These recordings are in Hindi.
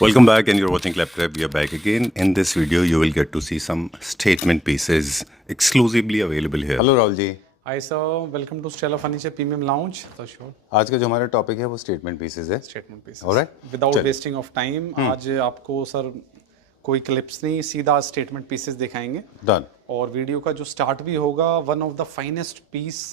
Welcome back, and you're watching Claptrap. We are back again. In this video, you will get to see some statement pieces exclusively available here. Hello Rahul ji. Hi sir, welcome to Stella Furniture Premium Lounge. तो sure. आज का जो हमारा टॉपिक है वो स्टेटमेंट पीसेस है. Statement pieces. Alright. Without wasting of time, आज आपको सर कोई क्लिप्स नहीं, सीधा स्टेटमेंट पीसेस दिखाएंगे. Done. और वीडियो का जो स्टार्ट भी होगा, one of the finest piece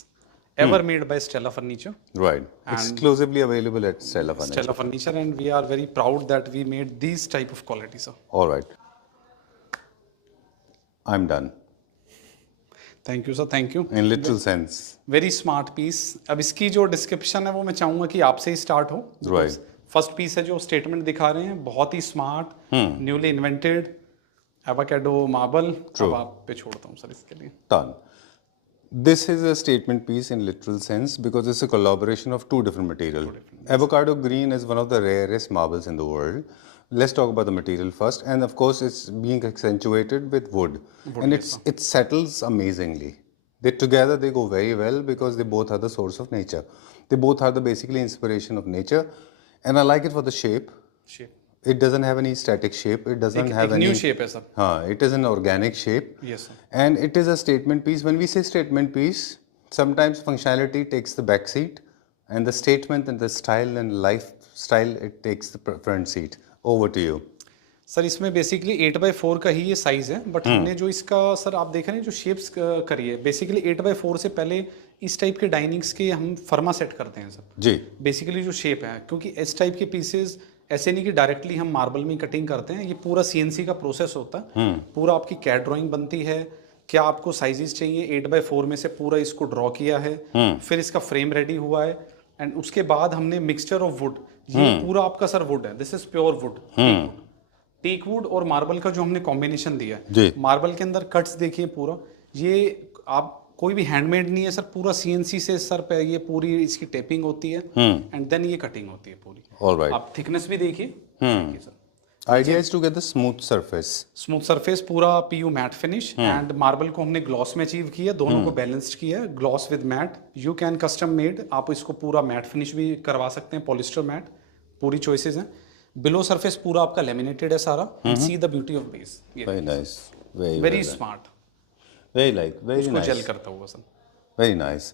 ever made by Stella Furniture. Right. Exclusively available at Stella Furniture. Stella Furniture, and we are very proud that we made these type of quality, sir. All right. I'm done. Thank you, sir. Thank you. In literal sense. Very smart piece. अब इसकी जो डिस्क्रिप्शन है वो मैं चाहूंगा कि आपसे ही स्टार्ट हो. Right. फर्स्ट पीस है जो स्टेटमेंट दिखा रहे हैं, बहुत ही smart, newly invented avocado marble. अब आप पे छोड़ता हूँ सर इसके लिए. Done. This is a statement piece in literal sense because it's a collaboration of two different materials. Avocado green is one of the rarest marbles in the world. Let's talk about the material first, and of course it's being accentuated with wood and it settles amazingly. Together they go very well because they both are the source of nature. They both are the basically inspiration of nature, and I like it for the shape. It doesn't have any static shape. It doesn't have any new shape है sir. It is an organic shape. Yes sir. And it is a statement piece. When we say statement piece, sometimes functionality takes the back seat, and the statement and the style and lifestyle, it takes the front seat. Over to you. Sir इसमें बेसिकली 8x4 का ही ये साइज है, बट हमने जो इसका सर आप देख रहे हैं जो शेप्स करी है, बेसिकली 8x4 से पहले इस टाइप के डाइनिंग्स के हम फर्मा सेट करते हैं सर जी. बेसिकली जो शेप है, क्योंकि इस टाइप के पीसेस ऐसे नहीं कि डायरेक्टली हम मार्बल में कटिंग करते हैं, ये पूरा सीएनसी का प्रोसेस होता है. पूरा आपकी कैट ड्राइंग बनती है, क्या आपको साइजेस चाहिए, 8x4 में से पूरा इसको ड्रॉ किया है, फिर इसका फ्रेम रेडी हुआ है, एंड उसके बाद हमने मिक्सचर ऑफ वुड, ये पूरा आपका सर वुड है, this is pure wood, teak wood और मार्बल का जो हमने कॉम्बिनेशन दिया है. मार्बल के अंदर कट्स देखिए पूरा, ये आप कोई भी हैंडमेड नहीं है सर, पूरा सीएनसी से सर पे ये पूरी इसकी टेपिंग होती है, एंड देन ये कटिंग होती है पूरी. Alright. आप थिकनेस भी देखिए sir. Idea is to get the smooth surface. Smooth surface, पूरा PU matte finish, and marble को हमने ग्लॉस में अचीव किया, दोनों को बैलेंस्ड किया है, gloss with matte. You can custom made, आप इसको पूरा मैट फिनिश भी करवा सकते हैं, पॉलिस्टर मैट, पूरी चॉइसेस हैं. बिलो सरफेस पूरा आपका लेमिनेटेड है सारा, and see the beauty of base. Very nice. Very smart, Very उसको nice. जेल करता हुआ sir. Very nice.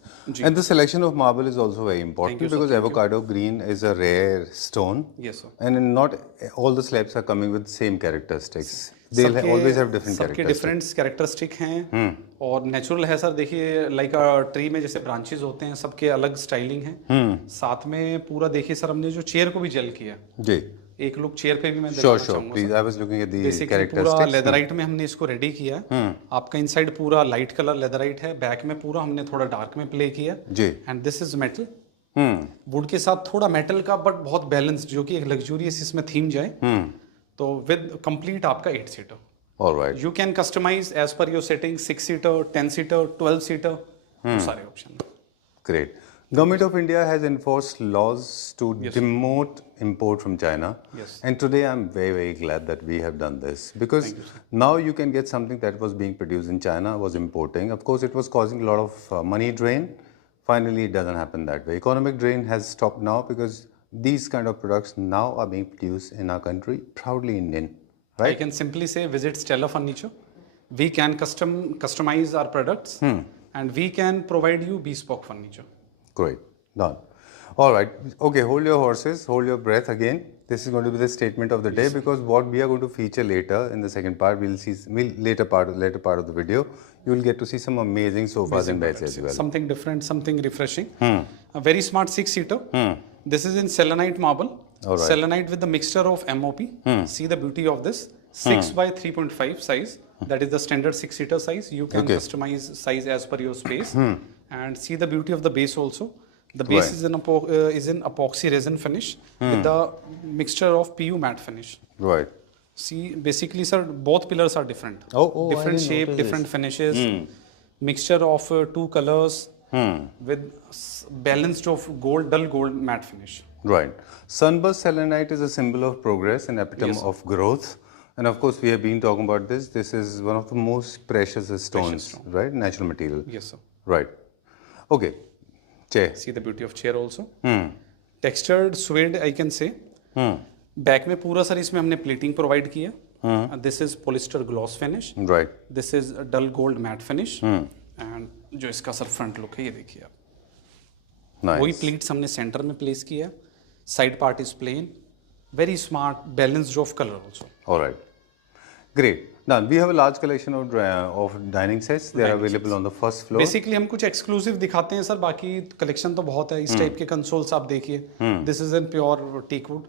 And the selection of marble is also very important because avocado green is a rare stone. Yes sir. And not all the slabs are coming with same characteristics. They'll always have different सबके characteristics. डिफरेंट कैरेक्टरिस्टिक हैं, और नेचुरल है सर. देखिए लाइक ट्री में जैसे ब्रांचेस होते हैं, सबके अलग स्टाइलिंग है. साथ में पूरा देखिए सर, हमने जो चेयर को भी जेल किया जी. एक लुक चेयर पे भी मैं Sure, please. I was looking at the basically पूरा characteristics. लेदराइट में हमने इसको रेडी किया है. आपका इनसाइड पूरा लाइट कलर लेदराइट है, बैक में पूरा हमने थोड़ा डार्क में प्ले किया, जी. And this is metal. Wood के साथ थोड़ा मेटल का, बट बहुत बैलेंस, जो कि एक लग्जूरियस इसमें थीम जाए. तो विद कंप्लीट आपका 8 seater. All right. You can customise as per your setting, 6 seater, 10 seater, 12 seater, सारे option. Great. Government of India has enforced laws to demote import from China. Yes. And today I'm very glad that we have done this because now you can get something that was being produced in China, was importing. Of course, it was causing a lot of money drain. Finally, it doesn't happen that way. Economic drain has stopped now because these kind of products now are being produced in our country, proudly Indian. Right? I can simply say visit Stella Furniture. We can customize our products, and we can provide you bespoke furniture. Great. Done. All right. Okay, hold your horses, hold your breath again. This is going to be the statement of the day because what we are going to feature later in the second part, later part of the video, you will get to see some amazing sofas and beds as well. Something different, something refreshing. A very smart 6-seater. This is in selenite marble. All right. Selenite with the mixture of MOP. See the beauty of this. 6 by 3.5 size. That is the standard 6-seater size. You can customize size as per your space. And see the beauty of the base also. The base is in epoxy resin finish with the mixture of PU matte finish. Right. See, basically, sir, both pillars are different. Different shape, different finishes. Mixture of 2 colors with balanced of gold, dull gold matte finish. Right. Sunburst selenite is a symbol of progress and epitome of growth. And of course, we have been talking about this. This is one of the most precious stones, right? Natural material. Yes, sir. Right. Okay. Chair. See the beauty of chair also. Textured suede, I can say. Back में पूरा सर इसमें हमने प्लेटिंग प्रोवाइड किया। This is polyester gloss finish, right. This is dull gold matte finish, and जो इसका सर फ्रंट लुक है ये देखिए आप, वही नाइस। प्लीट्स हमने सेंटर में प्लेस किया, side part is plain, very smart balanced of colour also. All right. Great. Now we have a large collection of dining sets. They are available on the first floor. Basically हम कुछ एक्सक्लूसिव दिखाते हैं सर, बाकी कलेक्शन तो बहुत है। इस टाइप के कंसोल्स आप देखिए, this is an pure teakwood,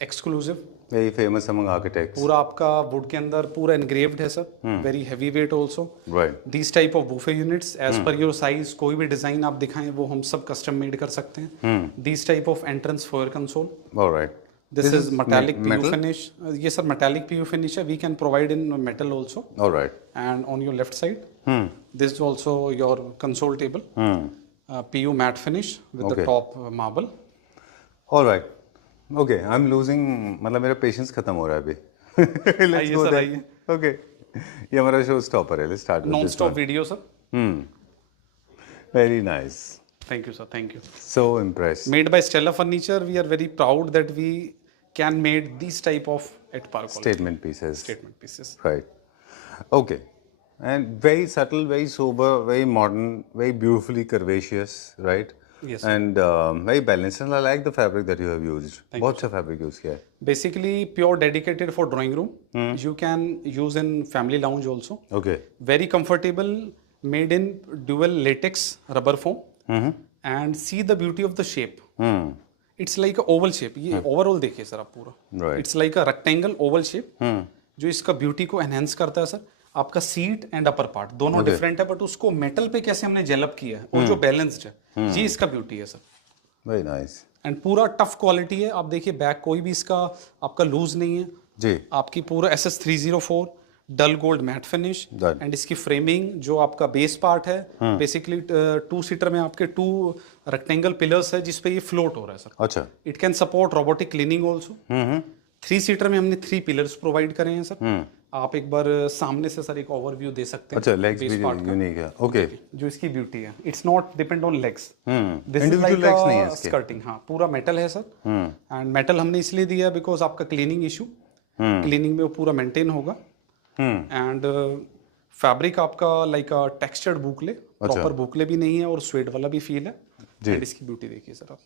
exclusive, Very famous among architects. पूरा आपका वुड के अंदर पूरा एनग्रेव्ड है sir, very heavy weight also. Right. These type of buffet units as per your size, कोई भी डिजाइन आप दिखाएं वो हम सब कस्टम मेड कर सकते हैं। These type of entrance for console, All right. This is metallic PU metal? Finish, ये सर मेटालिक PU फिनिश है, we can provide in metal also. All right. And on your left side this is also your console table, PU matte finish with the Okay. Top marble. All right. Okay. I'm losing. मतलब मेरा patience खत्म हो रहा है अभी. Let's आइए go सर, there. आइए। Okay. ये हमारा शो स्टॉपर है. Let's start with non this stop one. Video sir. Very nice. Thank you sir, thank you. So impressed. Made by Stella Furniture, we are very proud that we can made these type of at par quality Statement pieces. statement pieces. Right. Okay. And very subtle, very sober, very modern, very beautifully curvaceous, right? Yes. And very balanced. And I like the fabric that you have used. बहुत अच्छा fabric use किया है. Basically, pure dedicated for drawing room. You can use in family lounge also. Okay. Very comfortable, made in dual latex rubber foam. And see the beauty of the shape. It's like a oval shape. ये overall देखिए सर आप पूरा. Right. It's like a rectangle oval shape. जो इसका ब्यूटी को एनहेंस करता है सर। आपका सीट एंड अपर पार्ट दोनों डिफरेंट है, बट उसको मेटल पे कैसे हमने डेवलप किया है और जो बैलेंस्ड है, ये इसका ब्यूटी है सर। Very nice. एंड पूरा टफ क्वालिटी है। आप देखिए बैक कोई भी इसका आपका लूज नहीं है। जी. आपकी पूरा SS304 dull gold matte finish, Done. And इसकी फ्रेमिंग जो आपका बेस पार्ट है, बेसिकली 2 सीटर में आपके 2 रेक्टेंगल पिलर्स है जिस पे ये फ्लोट हो रहा है सर। अच्छा. It can support robotic cleaning also. 3 seater में हमने 3 पिलर्स प्रोवाइड करे हैं सर। आप एक बार सामने से सर एक ओवरव्यू दे सकते हैं। अच्छा, legs base भी part का। यूनिक है. Okay. जो इसकी ब्यूटी है, it's not depend on legs, this is Individual legs नहीं है इसके. स्कर्टिंग। हाँ, पूरा मेटल है सर। एंड मेटल हमने इसलिए दिया बिकॉज आपका क्लीनिंग इशू, क्लीनिंग में वो पूरा मेंटेन होगा। एंड फैब्रिक आपका लाइक टेक्सचर्ड बुकले, प्रॉपर बुकले भी नहीं है और स्वेट वाला भी फील है। एंड इसकी ब्यूटी देखिए सर आप।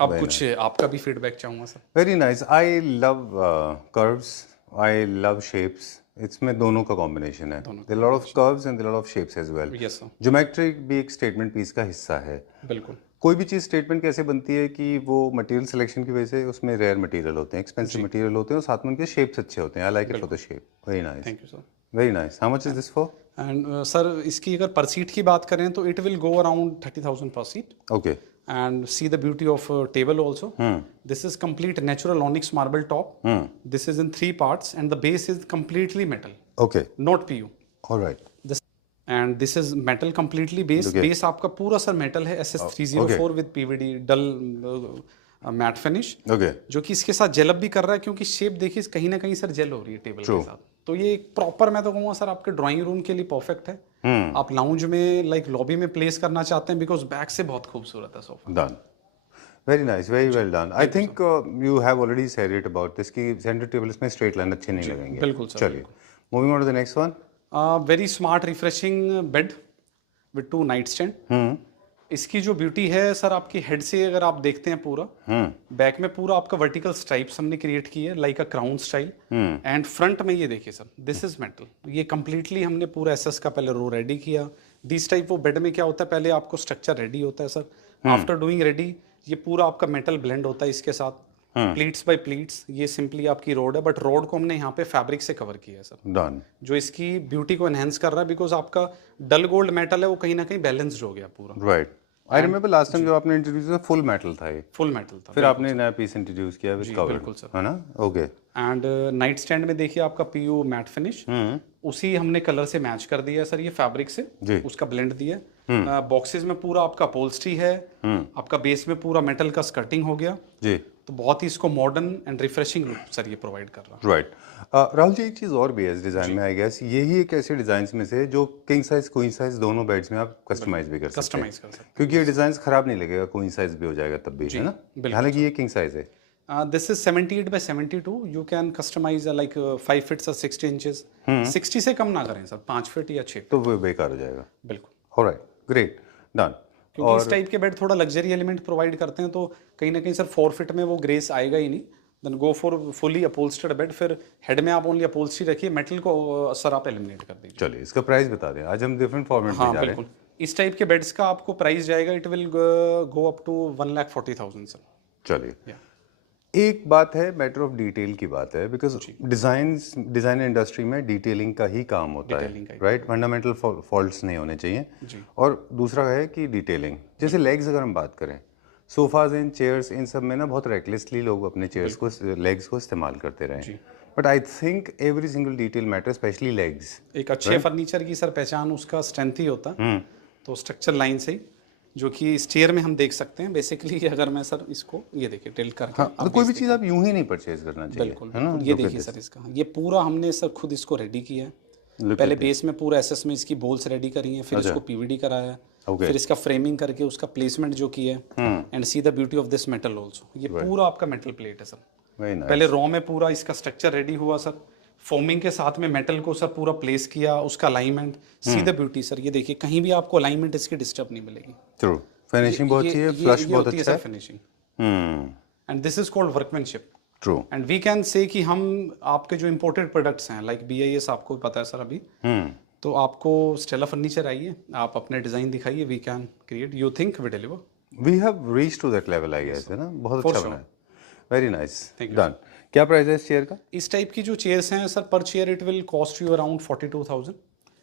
अब कुछ आपका भी फीडबैक चाहूंगा sir. Very nice. I love curves. I love shapes. इसमें दोनों का कॉम्बिनेशन है. There are a lot of curves and there are a lot of shapes as well. Yes sir, Geometry भी एक स्टेटमेंट पीस का हिस्सा है. बिल्कुल। कोई भी चीज़ स्टेटमेंट कैसे बनती है कि वो मटेरियल सिलेक्शन की वजह से उसमें रेयर मटेरियल होते हैं, एक्सपेंसिव मटेरियल होते हैं और साथ में उनके शेप्स अच्छे होते हैं. I like it for the shape. Very nice. Thank you sir. Very nice. How much is this for? And sir इसकी अगर पर सीट की बात करें तो इट विल गो अराउंड 30,000 पर seat. Okay. And see the beauty of table also. This is complete natural onyx marble top. This is in 3 parts and the base is completely metal, okay. not PU. Alright. This and this is metal completely base. Okay. Base आपका पूरा सर metal है, SS304 with PVD dull matte finish. Okay. जो कि इसके साथ जेल अप भी कर रहा है क्योंकि शेप देखिए कहीं ना कहीं सर जेल हो रही है टेबल के साथ। तो ये एक प्रॉपर, मैं तो कहूँगा सर आपके ड्राइंग रूम के लिए परफेक्ट है। आप लाउंज में लाइक लॉबी में प्लेस करना चाहते हैं बिकॉज बैक से बहुत खूबसूरत है sofa. Done. Very nice. Very well done. I think you have already said it about this कि सेंटर टेबल इसमें स्ट्रेट लाइन अच्छे नहीं लगेंगे. बिल्कुल सर, चलिए. Moving on to the next one. Very smart refreshing bed with 2 night stand. इसकी जो ब्यूटी है सर, आपकी हेड से अगर आप देखते हैं पूरा, बैक में पूरा आपका वर्टिकल स्ट्राइप्स हमने क्रिएट की है like a crown style. And front में ये देखिए सर, दिस इज मेटल। ये कंप्लीटली हमने पूरा एसएस का पहले रो रेडी किया। दिस टाइप वो बेड में क्या होता है, पहले आपको स्ट्रक्चर रेडी होता है सर, आफ्टर डूइंग रेडी ये पूरा आपका मेटल ब्लेंड होता है इसके साथ, प्लीट्स बाय प्लीट्स। ये सिंपली आपकी रोड है, बट रोड को हमने यहाँ पे फैब्रिक से कवर किया है सर, Done. जो इसकी ब्यूटी को एनहेंस कर रहा है बिकॉज आपका डल गोल्ड मेटल है, वो कहीं ना कहीं बैलेंस्ड हो गया पूरा। Right. I remember last time जब आपने इंट्रोड्यूस किया फुल मेटल था ये. फुल मेटल था। फिर आपने नया पीस इंट्रोड्यूस किया विद कवर. बिल्कुल सर। है ना? ओके. एंड नाइट स्टैंड में देखिए आपका PU मैट फिनिश, उसी हमने कलर से मैच कर दिया है सर, ये फैब्रिक से जी. उसका ब्लेंड दिया है। बॉक्सेस में पूरा आपका पोल्स्ट्री है, आपका बेस में पूरा मेटल का स्कर्टिंग हो गया, जी. तो बहुत ही इसको modern and refreshing look sir ये प्रोवाइड कर रहा है। राइट. राहुल जी, एक चीज़ और भी है इस डिज़ाइन में, आई गेस यही एक ऐसे डिज़ाइन में से जो किंग साइज क्वीन साइज दोनों बेड्स में आप कस्टमाइज भी कर सकते हैं. कस्टमाइज कर सकते क्योंकि ये डिज़ाइन खराब नहीं लगेगा, क्वीन साइज भी हो जाएगा तब भी, है ना? हालांकि ये किंग साइज है. This is 78 by 72. You can customise like 5 feet और 60 इंचेस. 60 से कम ना करें सर, 5 फीट या 6 फीट. तो वो बेकार हो जाएगा. बिल्कुल. Alright, great, done. क्योंकि इस टाइप के बेड थोड़ा लग्जरी एलिमेंट प्रोवाइड करते हैं, तो कहीं ना कहीं सर 4 फीट में वो ग्रेस आएगा ही नहीं. Then go for fully upholstered bed. फिर हेड में आप ओनली अपहोल्स्ट्री रखिए, मेटल को सर आप एलिमिनेट कर दीजिए. चलिए इसका प्राइस बता दें. आज हम डिफरेंट फॉर्मेट में जा रहे हैं. बिल्कुल. इस टाइप के बेड्स का आपको प्राइस जाएगा, it will go up to 1,40,000 sir. चलिए, एक बात है, मैटर ऑफ डिटेल की बात है, बिकॉज डिजाइन इंडस्ट्री में डिटेलिंग का ही काम होता है, राइट. फंडामेंटल फॉल्ट्स नहीं होने चाहिए. और दूसरा है कि डिटेलिंग, जैसे लेग्स अगर हम बात करें, सोफाज एंड चेयर्स, इन सब में ना बहुत रेकलेसली लोग अपने चेयर्स को, लेग्स को इस्तेमाल करते रहे. But I think every single detail matter, specially legs. एक अच्छे फर्नीचर की सर पहचान उसका स्ट्रेंथ ही होता है. तो स्ट्रक्चर लाइन से ही, जो कि इस चेयर में हम देख सकते हैं बेसिकली. अगर मैं सर इसको ये देखिए टिल्ट करके, हाँ, तो कोई भी चीज़ आप यूं ही नहीं परचेज करना चाहिए. बिल्कुल, है ना. ये देखिए सर, इसका ये पूरा हमने सर खुद इसको रेडी किया है. पहले बेस में पूरा एसएस में इसकी बोल्स रेडी करी हैं, फिर इसको पीवीडी कराया, फिर इसका फ्रेमिंग करके उसका प्लेसमेंट जो किया है. And see the beauty of this metal also. ये पूरा आपका मेटल प्लेट है सर. पहले रॉ में पूरा इसका स्ट्रक्चर रेडी हुआ सर, फोमिंग के साथ में मेटल को सर पूरा प्लेस किया, उसका alignment. C the beauty sir, ये देखिए कहीं भी आपको अलाइनमेंट इसकी डिस्टर्ब नहीं मिलेगी. ट्रू. फिनिशिंग बहुत अच्छी है, फ्लश बहुत अच्छा है. Finishing. And this is called workmanship. True. And we can say कि हम आपके जो इंपोर्टेड प्रोडक्ट्स हैं लाइक BIS, आपको पता है सर अभी. तो आपको स्टेला फर्नीचर आइए, आप अपने डिजाइन दिखाइए, we can create, you think we deliver. We have reached to that level I guess, है ना. बहुत अच्छा बना है. Very nice, done. क्या प्राइस है इस चेयर का? इस टाइप की जो चेयर्स हैं sir, per chair it will cost you around 42,000.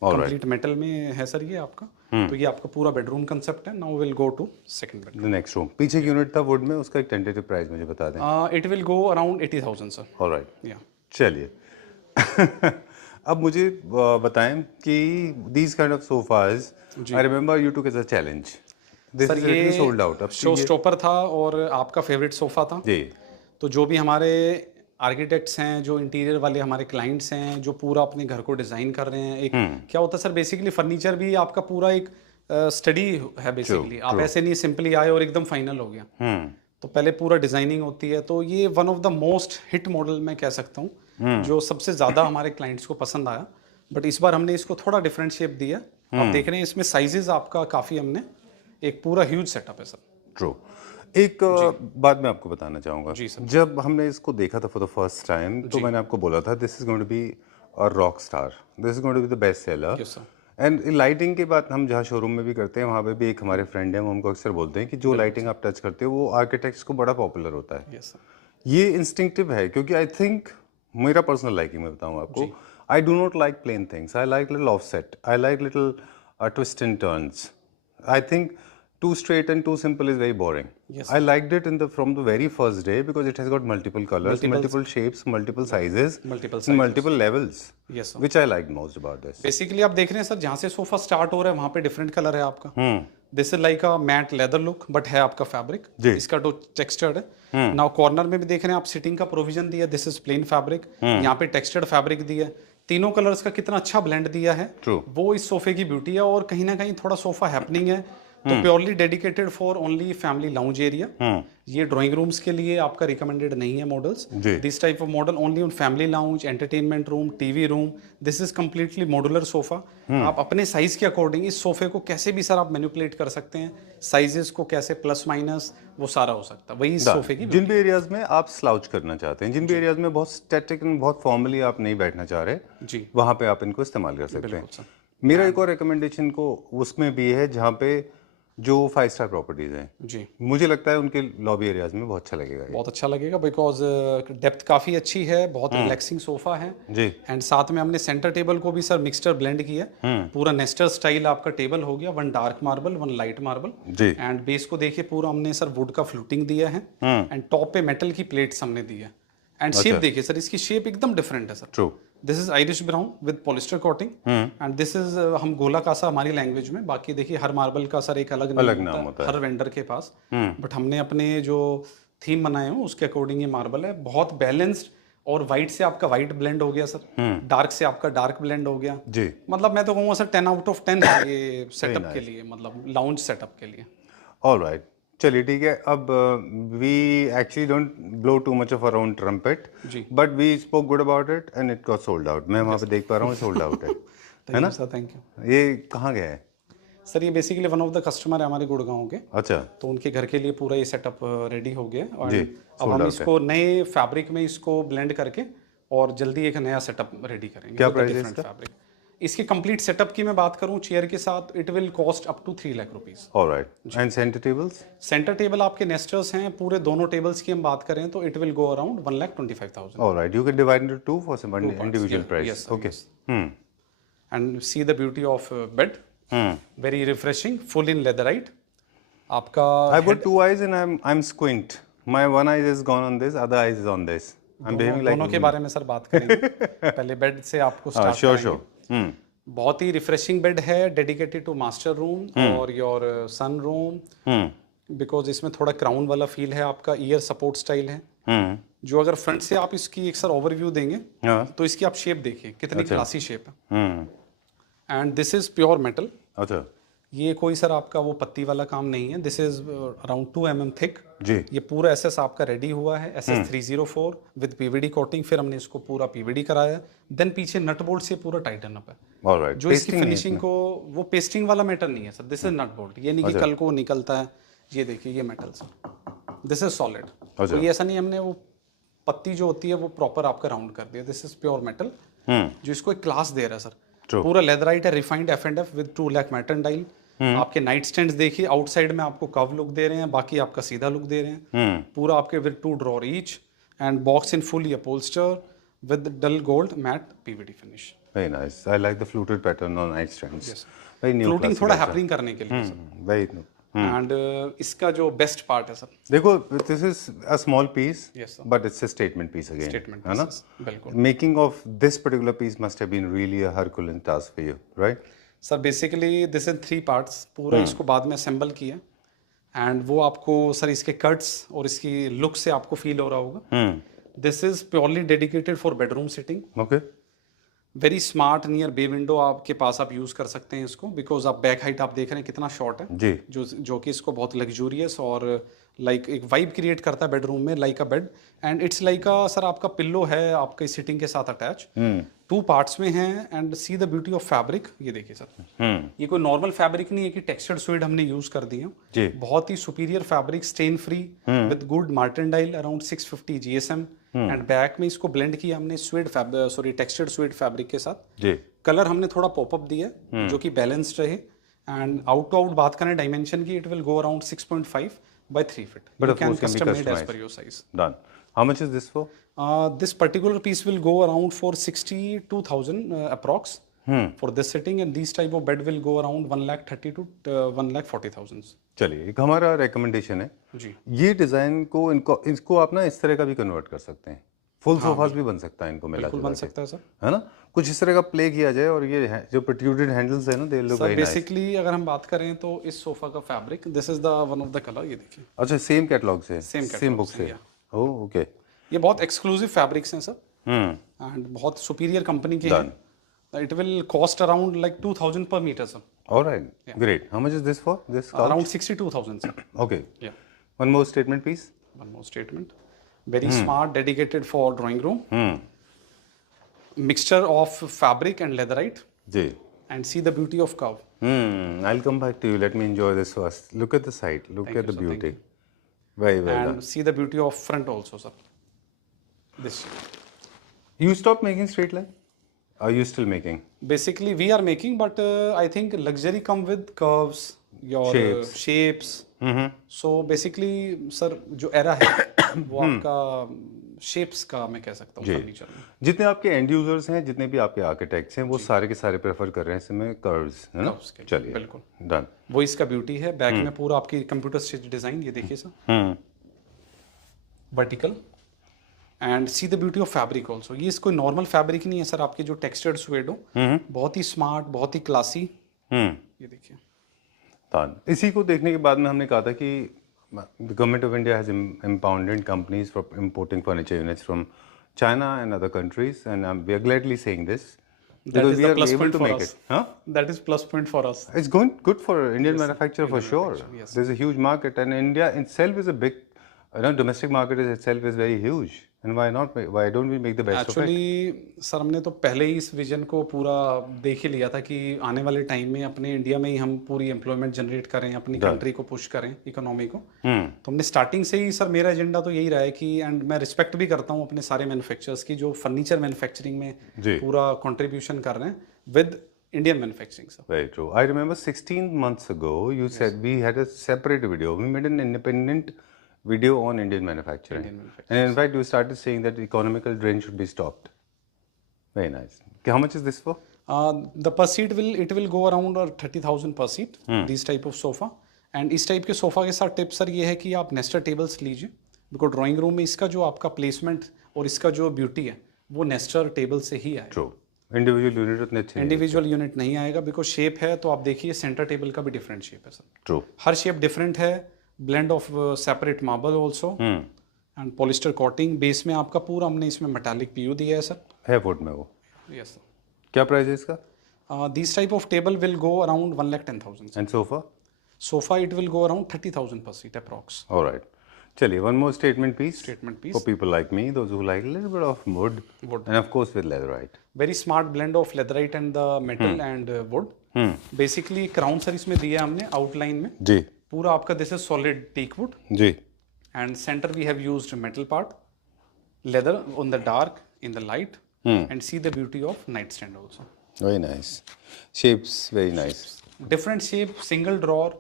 Complete metal में है सर ये आपका. तो ये आपका पूरा बेडरूम कंसेप्ट है. Now will go to second bedroom. The next room. पीछे की यूनिट था वुड में, उसका एक टेंटेटिव प्राइस मुझे बता दें. It will go around 80,000 sir. Alright, या चलिए. अब मुझे बताएं कि these kind of sofas, I remember you took as a challenge. This is really sold out. अब शो स्टॉपर था और आपका फेवरेट सोफा था जी. तो जो भी हमारे आर्किटेक्ट्स हैं, जो इंटीरियर वाले हमारे क्लाइंट्स हैं, जो पूरा अपने घर को डिजाइन कर रहे हैं, एक क्या होता है सर, बेसिकली फर्नीचर भी आपका पूरा एक स्टडी है बेसिकली. आप ऐसे नहीं सिंपली आए और एकदम फाइनल हो गया. तो पहले पूरा डिजाइनिंग होती है. तो ये one of the most hit model मैं कह सकता हूँ, जो सबसे ज्यादा हमारे क्लाइंट्स को पसंद आया. बट इस बार हमने इसको थोड़ा डिफरेंट शेप दिया. आप देख रहे हैं इसमें साइजेस आपका काफी, हमने एक पूरा ह्यूज सेटअप है सर. ट्रू. एक बात मैं आपको बताना चाहूँगा. जब हमने इसको देखा था फॉर द फर्स्ट टाइम, तो मैंने आपको बोला था this is going to be a rock star, this is going to be the best seller. And lighting की बात हम जहाँ शोरूम में भी करते हैं, वहाँ पे भी एक हमारे फ्रेंड हैं, वो हमको अक्सर बोलते हैं कि जो लाइटिंग आप टच करते हो वो आर्किटेक्ट्स को बड़ा पॉपुलर होता है. ये इंस्टिंक्टिव है, क्योंकि आई थिंक मेरा पर्सनल लाइकिंग में बताऊँ आपको, I do not like plain things. I like little offset, I like little twist and turns. I think too straight and too simple is very boring. I liked it from the very first day because it has got multiple colors, multiple shapes, multiple sizes, multiple levels. Yes sir. Which I liked most about this. Basically आप देख रहे हैं सर, जहाँ से सोफा स्टार्ट हो रहा है वहाँ पे डिफरेंट कलर है आपका. This is like a matte leather look, but है आपका फैब्रिक. इसका जो टेक्सचर्ड है. नाउ कॉर्नर में भी देख रहे हैं आप, सिटिंग का प्रोविजन दिया. This is plane fabric. यहाँ पे टेक्सचर्ड फैब्रिक दिया है. तीनों कलर्स का कितना अच्छा ब्लेंड दिया है. वो इस सोफे की ब्यूटी है. और कहीं ना कहीं थोड़ा सोफा हैपनिंग है, तो purely dedicated for only family lounge area. ये ड्राइंग रूम्स के लिए आपका रिकमेंडेड नहीं है models. This type of model only on family lounge, entertainment room, TV room. This is completely modular sofa. आप अपने साइज के अकॉर्डिंग इस सोफे को कैसे भी सर आप मैनिपुलेट कर सकते हैं. साइजेस को कैसे प्लस माइनस वो सारा हो सकता है. वही इस सोफे की जिन भी एरियाज में आप स्लाउच करना चाहते हैं, जिन भी एरियाज में बहुत स्टैटिक एंड बहुत फॉर्मली आप नहीं बैठना चाह रहे जी, वहाँ पे आप इनको इस्तेमाल कर सकते हैं. मेरा एक और रिकमेंडेशन को उसमें भी है, जहाँ पे जो 5 स्टार प्रॉपर्टीज हैं जी, मुझे लगता है उनके लॉबी एरियाज में बहुत अच्छा लगेगा. बहुत अच्छा लगेगा बिकॉज डेप्थ काफी अच्छी है, बहुत रिलैक्सिंग सोफा है जी. एंड साथ में हमने सेंटर टेबल को भी सर मिक्सचर ब्लेंड किया. पूरा नेस्टर स्टाइल आपका टेबल हो गया. 1 डार्क मार्बल, 1 लाइट मार्बल जी. एंड बेस को देखिए पूरा हमने सर वुड का फ्लूटिंग दिया है. एंड टॉप पे मेटल की प्लेट्स हमने दी है. एंड शेप देखिए सर, इसकी शेप एकदम डिफरेंट है sir. True. This is Irish brown with polyester coating. And this is हम गोला कासा हमारी लैंग्वेज में. बाकी देखिए हर मार्बल का सर एक अलग नाम होता है हर वेंडर के पास. बट हमने अपने जो थीम बनाए हो उसके अकॉर्डिंग ये मार्बल है. बहुत बैलेंस्ड. और व्हाइट से आपका व्हाइट ब्लेंड हो गया सर. डार्क से आपका डार्क ब्लेंड हो गया जी. मतलब मैं तो कहूँगा सर 10 out of 10 है ये सेटअप के लिए, मतलब लाउंज सेटअप के लिए. ऑलराइट, चलिए ठीक है. अब we actually don't blow too much of our own trumpet, जी. But we spoke good about it and it got sold out. मैं वहाँ पे देख पा रहा हूँ सोल्ड आउट है. है ना? Sir thank you. ये कहाँ गया है? सर ये basically one of the customer है हमारे गुड़गांव के, अच्छा. तो उनके घर के लिए पूरा ये सेटअप रेडी हो गया है. और जी, अब sold हम out इसको नए फैब्रिक में इसको ब्लेंड करके और जल्दी एक नया सेटअप रेडी करेंगे. क्या with a price है different fabric. इसके कंप्लीट सेटअप की मैं बात करूं चेयर के साथ, it will cost up to 3 lakh rupees. Alright. And centre tables? Centre table आपके नेस्टर्स हैं, पूरे दोनों टेबल्स की हम बात करें तो it will go around 1,25,000. Alright. You can divide into two for some individual yeah. Price. Yes, sir, okay. yes. And see the beauty of bed, very refreshing, full in leatherite. आपका I've got two eyes and I'm squint. My one eye is gone on this, other eye is on this. I'm behaving like दोनों के बारे में सर बात करेंगे. पहले बेड से आपको स्टार्ट sure, करेंगे. sure. बहुत ही रिफ्रेशिंग बेड है, डेडिकेटेड टू मास्टर रूम और योर सन रूम, बिकॉज इसमें थोड़ा क्राउन वाला फील है. आपका ईयर सपोर्ट स्टाइल है, जो अगर फ्रंट से आप इसकी एक सर ओवरव्यू देंगे तो इसकी आप शेप देखिए कितनी क्लासी शेप है. And this is pure metal. अच्छा. ये कोई सर आपका वो पत्ती वाला काम नहीं है. This is around 2 mm thick. जी. ये पूरा SS आपका रेडी हुआ है, SS 304 विद PVD कोटिंग. फिर हमने इसको पूरा PVD कराया, देन पीछे नट बोल्ट से पूरा टाइटन अप है. ऑलराइट. जो इसकी फिनिशिंग को, वो पेस्टिंग वाला मेटल नहीं है sir, this is nut bolt. ये नहीं कि कल को निकलता है. ये देखिए ये metal sir, this is solid. तो ये ऐसा नहीं हमने वो पत्ती जो होती है वो प्रॉपर आपका राउंड कर दिया. दिस इज प्योर मेटल जो इसको एक क्लास दे रहा है सर. पूरा लेदराइट है, रिफाइंड F&F विद 2 लाख मैटरडाइल. आपके नाइट स्टैंड्स देखिए, आउटसाइड में आपको कर्व लुक दे रहे हैं, बाकी आपका सीधा लुक दे रहे हैं. पूरा आपके with 2 drawer each and box in fully upholster with dull gold matte PVD finish. Very nice. I like the fluted pattern on nightstands. Yes. Very new. Floating थोड़ा हैपनिंग करने के लिए सर. Very new. एंड इसका जो बेस्ट पार्ट है सर, देखो, this is a small piece, Yes, sir. but it's a statement piece again. Statement है ना? बिल्कुल. Making of this particular piece must have been really a Herculean task for you, right? Sir basically this in 3 parts. पूरा इसको बाद में असेंबल किया एंड वो आपको सर इसके कट्स और इसकी लुक से आपको फील हो रहा होगा. This is purely dedicated for bedroom sitting. Okay. Very smart near bay window आपके पास आप यूज कर सकते हैं इसको, बिकॉज आप बैक हाइट आप देख रहे हैं कितना शॉर्ट है. जी. जो कि इसको बहुत लग्जूरियस और लाइक एक वाइब क्रिएट करता है बेडरूम में, like a bed. And it's like a sir आपका पिल्लो है आपके सिटिंग के साथ अटैच. 2 पार्ट्स में है. And see the beauty of fabric. ये देखिए सर, ये कोई नॉर्मल फैब्रिक नहीं है कि टेक्सचर्ड स्वीड हमने यूज कर दिए. जी. बहुत ही superior fabric, stain free with good martindale around 650 GSM. And back में इसको ब्लेंड किया हमने स्वीड टेक्सचर्ड स्वीड फैब्रिक के साथ. जी. कलर हमने थोड़ा पॉपअप दिया जो कि बैलेंस्ड रहे. एंड आउट टू आउट बात करें डायमेंशन की, it will go around 6.5 by 3 feet. But You of can course can be custom made as customized. per your size. Done. How much is this for? This particular piece will go around for 62,000 approx. For this sitting, and these type of bed will go around 1,30,000 to 1,40,000. चलिए, एक हमारा रिकमेंडेशन है जी. ये डिजाइन को इसको आप ना इस तरह का भी कन्वर्ट कर सकते हैं. फुल सोफास भी बन सकता है इनको मिला बिल्कुल बन सकता है सर. है ना? कुछ इस तरह का प्ले किया जाए और ये जो प्रोट्रूडेड हैंडल्स है ना, they look sir very nice. Basically अगर हम बात करें तो इस सोफा का fabric, this is the one of the colour. ये देखिए अच्छा, सेम कैटलॉग से, Same सेम catalog बुक से, से. yeah. Oh okay. ये बहुत एक्सक्लूसिव फैब्रिक्स हैं सर. एंड बहुत सुपीरियर कंपनी के हैं. It will cost around like 2,000 per meter sir. Alright, great. How much is this for this? Around 62,000 sir. Okay. Yeah. One more statement please. One more statement. Very smart, dedicated for drawing room. Mixture of fabric and leatherite. जी. And see the beauty of curve. I'll come back to you. Let me enjoy this first. Look at the side. Look Thank at you, the sir. Thank beauty. Very well And done. see the beauty of front also, sir. This. You stopped making straight line? Are you still making? Basically, we are making, but I think luxury come with curves, your shapes. So basically, sir, जो era है वो आपका shapes का मैं कह सकता हूँ फर्नीचर में. जितने आपके एंड यूजर्स हैं, जितने भी आपके आर्किटेक्ट्स हैं, वो सारे के सारे प्रेफर कर रहे हैं इसमें कर्व्स, है ना? Curves के लिए, चलिए, बिल्कुल. डन. वो इसका ब्यूटी है. बैक में पूरा आपकी कंप्यूटर स्टिच डिजाइन. ये देखिए sir, vertical. And see the beauty of fabric also. ये कोई नॉर्मल फैब्रिक नहीं है सर. आपके जो टेक्सचर्ड स्वेड हो, बहुत ही स्मार्ट, बहुत ही क्लासी. ये देखिए. डन. इसी को देखने के बाद में हमने कहा था कि the government of India has impounded companies for importing furniture units from China and other countries, and we are gladly saying this because is we the are plus able point to for make us. it. Huh? That is plus point for us. It's going good for Indian manufacturer for sure. manufacturer, yes. There's a huge market, and India itself is a big, domestic market itself is very huge. And why not? Why don't we make the best of it? Actually sir हमने तो पहले ही इस विजन को पूरा देख ही लिया था कि आने वाले टाइम में अपने इंडिया में ही हम पूरी एम्प्लॉयमेंट जनरेट करें, अपनी कंट्री को पुश करें, इकोनॉमी को। तो हमने स्टार्टिंग से ही सर मेरा एजेंडा तो यही रहा है कि, एंड मैं रिस्पेक्ट भी करता हूँ अपने सारे मैन्युफैक्चरर्स की जो फर्नीचर मैन्युफैक्चरिंग में जी। पूरा कंट्रीब्यूशन कर रहे हैं with Indian manufacturing, sir. Very true. I remember 16 months ago, you said we had a separate video. We made an independent video on Indian manufacturing. And in fact, you started saying that economical drain should be stopped. Very nice. Okay, how much is this for? The per seat will go around 30,000 per seat. These type of sofa. And इस टाइप के सोफा के साथ टिप सर ये है कि आप नेस्टर टेबल्स लीजिए, बिकॉज ड्राइंग रूम में इसका जो आपका प्लेसमेंट और इसका जो ब्यूटी है वो नेस्टर टेबल से ही आएगा। True. इंडिविजुअल यूनिट उतने अच्छे नहीं। इंडिविजुअल यूनिट नहीं आएगा बिकॉज शेप है, तो आप देखिए सेंटर टेबल का भी डिफरेंट शेप है सर। True. हर शेप डिफरेंट है, blend of separate marble also and polyester coating. Base में आपका पूरा हमने इसमें मेटालिक पीयू दिया है सर। है वुड में वो। Yes sir. क्या प्राइस है इसका? This type of table will go around 1,10,000। And sofa? Sofa it will go around 30,000 per seat approx. Alright. चलिए, one more statement piece. Statement piece. For people like me, those who like a little bit of wood. Wood. And of course with leatherite. Very smart blend of leatherite and the metal and wood. Basically crown sir इसमें दिया हमने आउटलाइन में। जी। पूरा आपका this is solid teak wood जी। and center we have used metal part, leather on the dark, in the light, and see the beauty of nightstand also. Very nice. Shapes very nice. Different shape, single drawer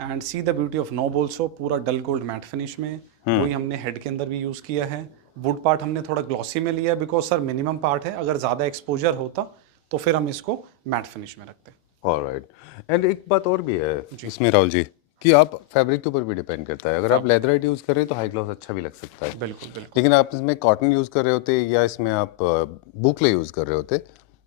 and see the beauty of knob also, पूरा डल गोल्ड मैट फिनिश में। वही हमने हेड के अंदर भी यूज किया है। वुड पार्ट हमने थोड़ा ग्लॉसी में लिया बिकॉज सर मिनिमम पार्ट है, अगर ज्यादा एक्सपोजर होता तो फिर हम इसको मैट फिनिश में रखते। Alright. एंड एक बात और भी है इसमें राहुल जी, कि आप फैब्रिक के ऊपर भी डिपेंड करता है। अगर आप लेदराइट यूज कर रहे हैं तो हाई ग्लॉस अच्छा भी लग सकता है। बिल्कुल बिल्कुल। लेकिन आप इसमें कॉटन यूज कर रहे होते या इसमें आप बुकले यूज कर रहे होते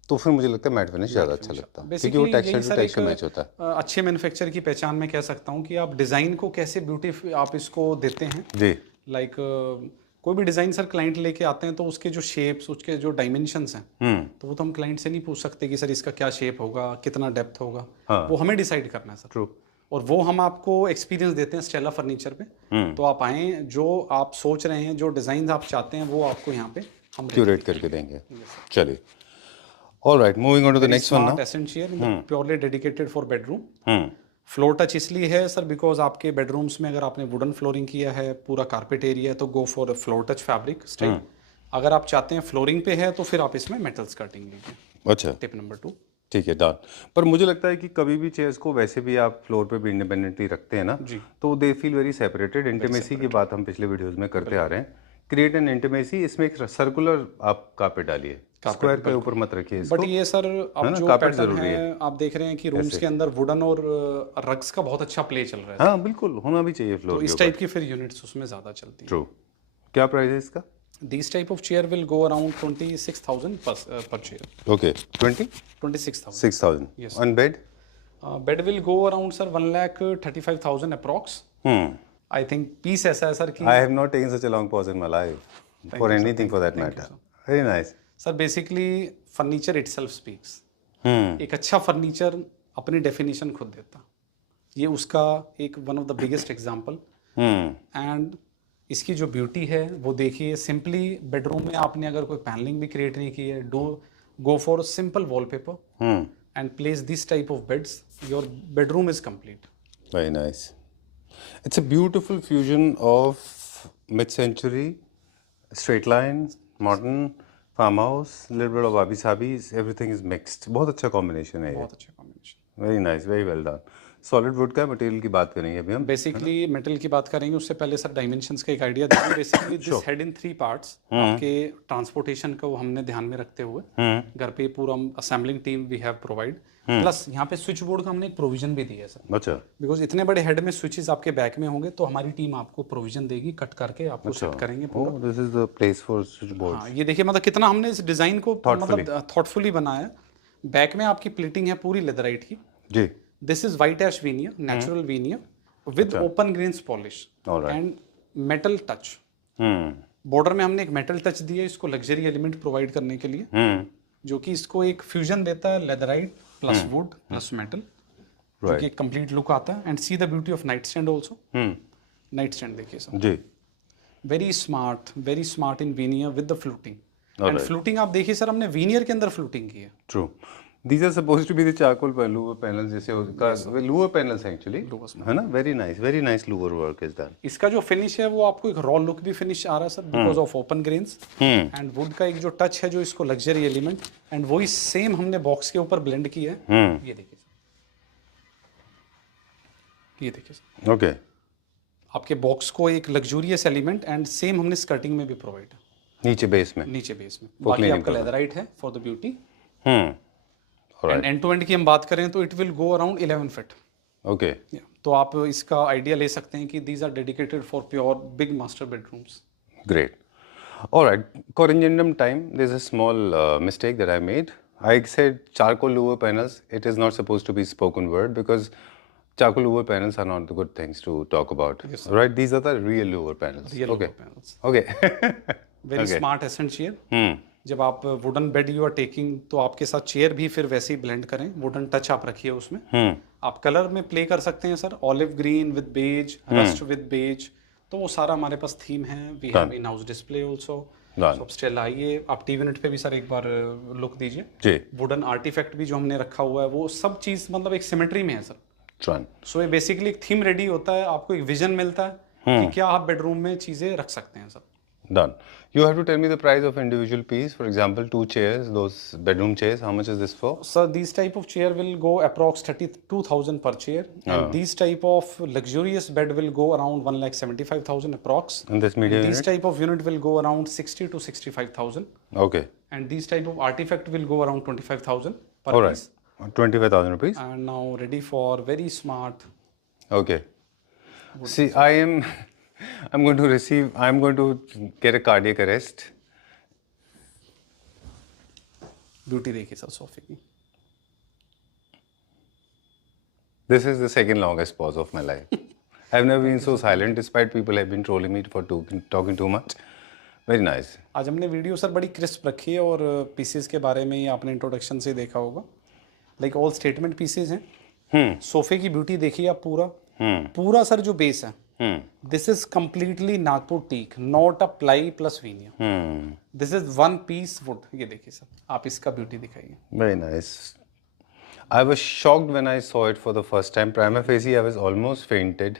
तो फिर मुझे लगता है मैट फिनिश ज़्यादा अच्छा लगता है, क्योंकि वो टेक्सचर टू टेक्सचर मैच होता है। अच्छे मैन्युफैक्चर की पहचान मैं कह सकता हूँ कि आप डिज़ाइन को कैसे ब्यूटी आप इसको देते हैं। जी। लाइक कोई भी डिज़ाइन सर क्लाइंट लेके आते हैं तो उसके जो शेप्स, उसके जो डायमेंशंस हैं, तो वो तो हम क्लाइंट से नहीं पूछ सकते कि सर इसका क्या शेप होगा, कितना डेप्थ होगा। वो हमें डिसाइड करना है सर। ट्रू। और वो हम आपको एक्सपीरियंस देते हैं स्टेला फर्नीचर पे। तो आप आएँ, जो आप सोच रहे हैं, जो डिज़ाइन आप चाहते हैं वो आपको यहाँ पे हम क्यूरेट करके देंगे। चलिए। All right, moving on to the next one now. Ascent chair, purely dedicated for bedroom. Floor touch इसलिए है सर बिकॉज आपके बेडरूम्स में अगर आपने वुडन फ्लोरिंग किया है, पूरा कारपेट एरिया है, तो go for floor touch fabric style. अगर आप चाहते हैं फ्लोरिंग पे है तो फिर आप इसमें मेटल स्कर्टिंग लीजिए। अच्छा। Tip number 2। ठीक है, डन। पर मुझे लगता है कि कभी भी चेयर्स को वैसे भी आप फ्लोर पे भी इंडिपेंडेंटली रखते हैं ना, तो they feel very separated. Intimacy की बात हम पिछले वीडियोस में करते आ रहे हैं। Create an intimacy. इसमें एक सर्कुलर आप कारपेट डालिए, स्क्वायर के ऊपर मत रखिए इसको। बट ये सर अब जो पैटर्न है आप देख रहे हैं कि रूम्स के अंदर वुडन और रग्स का बहुत अच्छा प्ले चल रहा है। हाँ बिल्कुल, होना भी चाहिए फ्लोर तो इस टाइप की फिर यूनिट्स उसमें ज्यादा चलती हैं। ट्रू। क्या प्राइस है इसका? This type of chair will go around 26,000 per chair. Okay, 26,000। 6,000। Yes. On bed? Bed will go around sir 1,35,000 approx. I think piece ऐसा है सर कि I have not taken such a long pause in my life for anything for that matter. Very nice. Sir basically furniture itself speaks. एक अच्छा फर्नीचर अपनी डेफिनेशन खुद देता। ये उसका एक one of the biggest example. And इसकी जो ब्यूटी है वो देखिए, सिंपली बेडरूम में आपने अगर कोई पैनलिंग भी क्रिएट नहीं की है, do go for simple wallpaper and place this type of beds, your bedroom is complete. Very nice. It's a beautiful fusion of mid-century, straight line, modern, farmhouse, little bit of wabi-sabis, everything is mixed. बहुत अच्छा कॉम्बिनेशन है ये। बहुत अच्छा combination. Very nice, very well done. Solid wood का मटेरियल की बात करेंगे अभी हम। बेसिकली मेटल की बात करेंगे, उससे पहले सर डायमेंशंस का एक आइडिया देंगे। Basically this head in 3 parts. आपके ट्रांसपोर्टेशन को हमने ध्यान में रखते हुए घर पे पूरा assembling team we have provide. Plus यहाँ पे स्विच बोर्ड का हमने एक प्रोविजन भी दिया है सर। अच्छा। बिकॉज इतने बड़े हेड में स्विचेस आपके बैक में होंगे तो हमारी टीम आपको प्रोविजन देगी, कट करके आपको सेट करेंगे पूरा। This is the place for switch board. हाँ, ये देखिए मतलब कितना हमने इस डिजाइन को मतलब थॉटफुली बनाया। बैक में आपकी प्लेटिंग है पूरी लेदराइट की। जी। This is white ash veneer, natural veneer with open grains polish and metal touch. Border में हमने एक मेटल टच दिया इसको लग्जरी एलिमेंट प्रोवाइड करने के लिए। जो कि इसको एक फ्यूजन देता है leatherite plus wood plus metal, जो कि एक कंप्लीट लुक आता है। And see the beauty of night stand also. Night stand देखिए सर, जी, very smart in veneer with the fluting. And Alright. Fluting आप देखिए सर, हमने वीनियर के अंदर फ्लूटिंग की है। True. These are supposed to be the charcoal lower panels, जैसे lower panels actually, है ना? Very nice lower work is done. इसका जो फिनिश है वो आपको एक रॉ लुक भी फिनिश आ रहा है sir, because of open grains and would का एक जो टच है जो इसको लग्जरी एलिमेंट, एंड वही सेम हमने बॉक्स के ऊपर ब्लेंड किया है। ये देखिए सर, ये देखिए सर, Okay. आपके बॉक्स को एक लग्जूरियस एलिमेंट एंड सेम हमने स्कर्टिंग में भी प्रोवाइड है, नीचे बेस में। नीचे बेस में। बाकी cleaning आपका करना। लेदराइट है for the beauty. Alright. And end to end की हम बात करें तो it will go around 11 feet. Okay. तो आप इसका आइडिया ले सकते हैं कि these are dedicated for pure big master bedrooms. Great. All right. Corrigendum time. There's a small mistake that I made. I said charcoal lower panels. It is not supposed to be spoken word because charcoal lower panels are not the good things to talk about. Yes, Right? These are the real lower panels. Real okay. lower panels. Okay. Very smart accent chair. जब आप wooden bed you are taking तो आपके साथ चेयर भी फिर वैसे ही ब्लेंड करें, वुडन टच आप रखिए उसमें। आप कलर में प्ले कर सकते हैं sir, olive green with beige, rust with beige, तो वो सारा हमारे पास थीम है। We have in house display also. सब स्टाइल आइए आप टीवी नेट पे भी सर एक बार लुक दीजिए जी। वुडन आर्टिफैक्ट भी जो हमने रखा हुआ है वो सब चीज मतलब एक सिमेट्री में है सर। सो ये बेसिकली एक थीम रेडी होता है, आपको एक विजन मिलता है कि क्या आप बेडरूम में चीजें रख सकते हैं sir. Done. You have to tell me the price of individual piece. For example, 2 chairs, those bedroom chairs. How much is this for? Sir, these type of chair will go approx 32,000 per chair, and these type of luxurious bed will go around 1,75,000 approx. And this medium These unit? type of unit will go around 60 to 65,000, Okay. and these type of artifact will go around 25,000 per All right. piece. 25,000 rupees. And now ready for very smart. Okay. See, I'm going to get a cardiac arrest. Beauty देखिए सर सोफे की। This is the second longest pause of my life. I've never been so silent despite people have been trolling me for talking too much. Very nice. आज हमने वीडियो सर बड़ी क्रिस्प रखी है और पीसेस के बारे में ही आपने इंट्रोडक्शन से देखा होगा। लाइक ऑल स्टेटमेंट पीसेस हैं। सोफे की ब्यूटी देखिए आप, पूरा सर जो बेस है, this is completely Nagpur teak, not a ply plus veneer. This is one piece wood. ये देखिए सर, आप इसका ब्यूटी दिखाइए। Very nice. I was shocked when I saw it for the first time. Prima facie, I was almost fainted.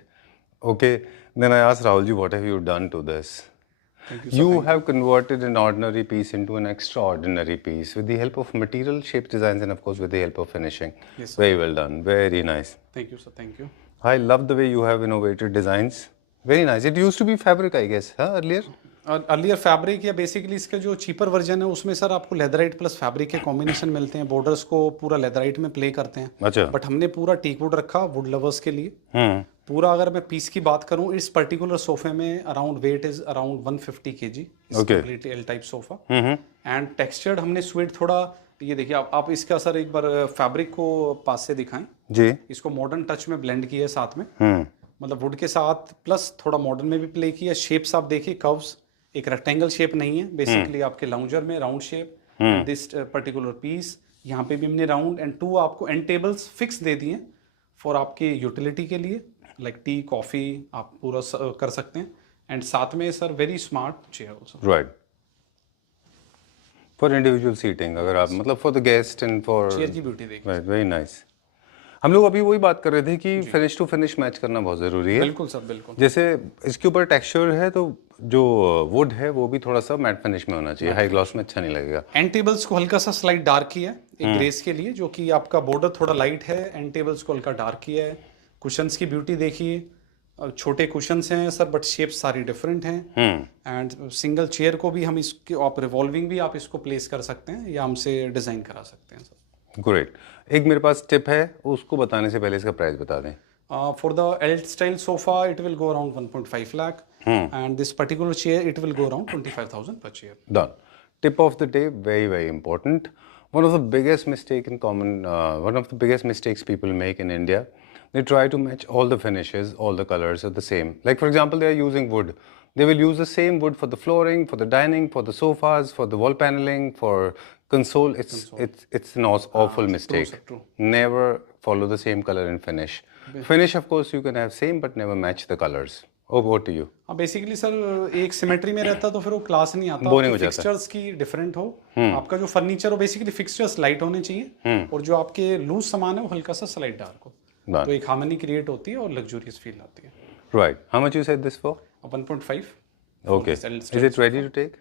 Okay. Then I asked Rahulji, what have you done to this? You have converted an ordinary piece into an extraordinary piece with the help of material, shape, designs, and of course with the help of finishing. Yes, sir. Very well done. Very nice. Thank you sir, thank you. I love the way you have innovated designs. Very nice. It used to be fabric, I guess, earlier? Earlier fabric या बेसिकली इसका जो चीपर वर्जन है उसमें सर आपको लेदराइट प्लस फैब्रिक के कॉम्बिनेशन मिलते हैं। बॉर्डर्स को पूरा लेदराइट में प्ले करते हैं। अच्छा। बट हमने पूरा टीक वुड रखा वुड लवर्स के लिए। पूरा अगर मैं पीस की बात करूं, इस पर्टिकुलर सोफे में around weight is around 150 kg। Complete L type sofa and textured हमने स्वीट थोड़ा। ये देखिए आप इसका सर एक बार फैब्रिक को पास से दिखाएं जी। इसको मॉडर्न टच में ब्लेंड किया है साथ में, मतलब वुड के साथ प्लस थोड़ा मॉडर्न में भी प्ले किया। शेप्स आप देखिए, कर्व्स एक रेक्टेंगल शेप नहीं है बेसिकली आपके लाउंजर में round shape. This particular piece यहाँ पे भी हमने राउंड एंड 2 आपको एंड टेबल्स फिक्स दे दिए फॉर आपके यूटिलिटी के लिए, लाइक टी कॉफी आप पूरा कर सकते हैं। एंड साथ में sir very smart chair also. Right. For individual seating, अगर आप मतलब for the guest and for chair की ब्यूटी देखिए। राइट। Very nice. हम लोग अभी वही बात कर रहे थे कि फिनिश टू फिनिश मैच करना बहुत ज़रूरी है। बिल्कुल सर, बिल्कुल। जैसे इसके ऊपर टेक्सचर है तो जो वुड है वो भी थोड़ा सा मैट फिनिश में होना चाहिए, हाई ग्लॉस में अच्छा नहीं लगेगा। एंड टेबल्स को हल्का सा स्लाइड डार्क किया है एक ग्रेस के लिए, जो कि आपका बॉर्डर थोड़ा लाइट है। एंड टेबल्स को हल्का डार्क किया है। कुशंस की ब्यूटी देखिए, छोटे कुशंस हैं सर बट शेप सारी डिफरेंट हैं। एंड सिंगल चेयर को भी हम इसके आप रिवॉल्विंग भी आप इसको प्लेस कर सकते हैं या हमसे डिजाइन करा सकते हैं सर। ग्रेट। एक मेरे पास टिप है, उसको बताने से पहले इसका प्राइस बता दें। For the L style sofa it will go around 1.5 lakh and this particular chair it will go around 25,000 per chair. Done. Tip of the day, very, very important. One of the biggest mistakes people make in India, they try to match all the finishes, all the colors are the same. Like for example, they are using wood, They will use the same wood for the flooring, for the dining, for the sofas, for the wall paneling, for console. It's an awful mistake. sir, true. Never follow the same color in finish. Finish, of course, you can have same, but never match the colors. Over to you. हाँ बेसिकली सर एक सिमेट्री में रहता तो फिर वो क्लास नहीं आता। Boring हो जाता है। फिक्सचर्स की डिफरेंट हो, आपका जो फर्नीचर हो बेसिकली फिक्सचर्स लाइट होने चाहिए और जो आपके लूज सामान है वो हल्का सा स्लाइट डार्क हो, Done. तो एक हार्मनी क्रिएट होती है और लग्जूरियस फील आती है। Right. How much you said this for? 1.5। Okay. Is it ready to take?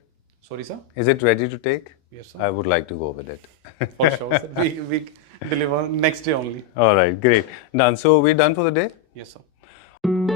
Sorry sir. Is it ready to take? Yes, sir. I would like to go with it. For sure, sir. We deliver next day only. All right, great. Done. So we're done for the day? Yes, sir.